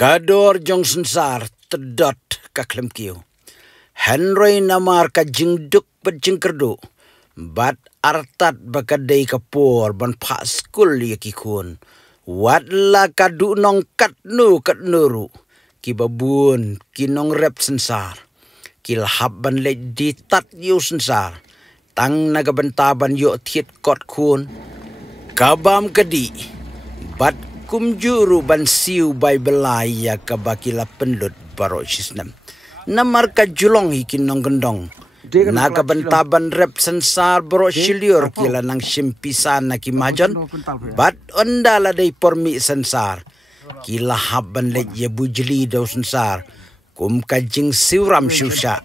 Kador jong sensar tedot kaklem kiu. Henry namar ka jingduk berjingkerdu. Bat artat bakadai kapor ban pak skul yakikun. Watla kadu nong katnuru. Kibabun kinong rep sensar. Kilhab ban le ditat yu sensar. Tang nagabantaban yu tiet kot kun. Kabam kadi. Bat kumjuru ban siu bay belaya kabakila pendut baro sisnam. Namar ka julong hikin nong gendong. Naga bentaban rep sensar bro shiliur kila nang simpisan na kimajon. Bat ondala day pormi sensar. Kila haban le ye bujli daw sensar. Kum kajing siuram syusha.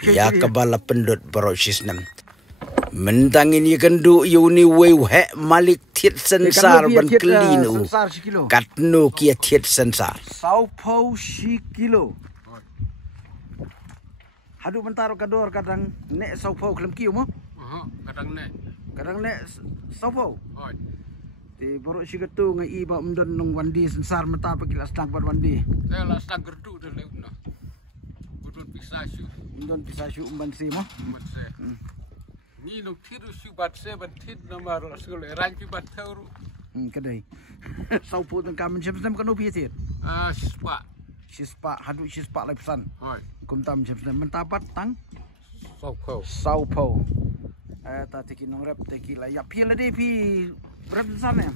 Ya kabala pendut bro sisnam. Mentangin ye kendu yuni weu he malik tiet sensar ban kelinu. Katnu kia tiet sensar. Saupau si kilo. Hadu mentaro kador kadang nek saupau klem kiu mo? Kadang nek saupau. Ti borok si ketu ngai iba umdon nong wandi sensar mata pakilas tang ban wandi. Saya stang gerdu de leuna. Udun pisasyu. Umdon pisasyu umban si mo? Umban se. Ni no tiru si bat se ban tit nomor skol ran pi bat tauru. Kedai. Saupau tang kamen sem kanu pi tit. Sispa. Sispa hadu sispa lai pesan. Hoi. Kum tam sem mentapat tang Saupau. saupau. Ta teki nong rep teki la ya pi la de pi rep sana.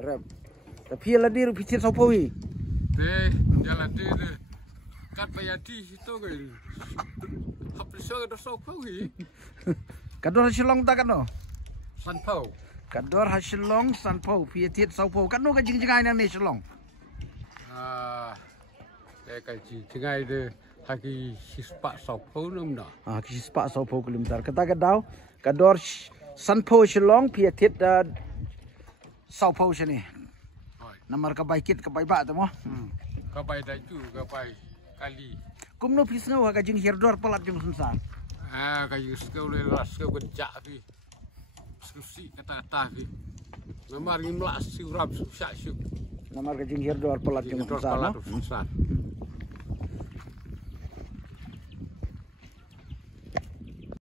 Rep. Ta pi la de pi tit saupau hi. De jalan de kat bayati itu ke. Hapriso do saupau hi. Kador hasilong ta kano. Sanpau. Kador hasilong sanpau pi tit saupau kano ka jing-jingai na ni silong. Kaji cengai de haki sispa saupau nom na. Kispa saupau kilometer. Kata kadau kador sanpau silong pi tit saupau sini. Namar ka baikit ka baiba tu mo. Kapai daju kapai kali. Kumno pisno ka jing hirdor pelat jung sensar. Kayu sekau le ras kau gejak fi. Susi kata fi. Namar ngimlas si urap susah syuk. Namar ka jing hirdor pelat jung sensar.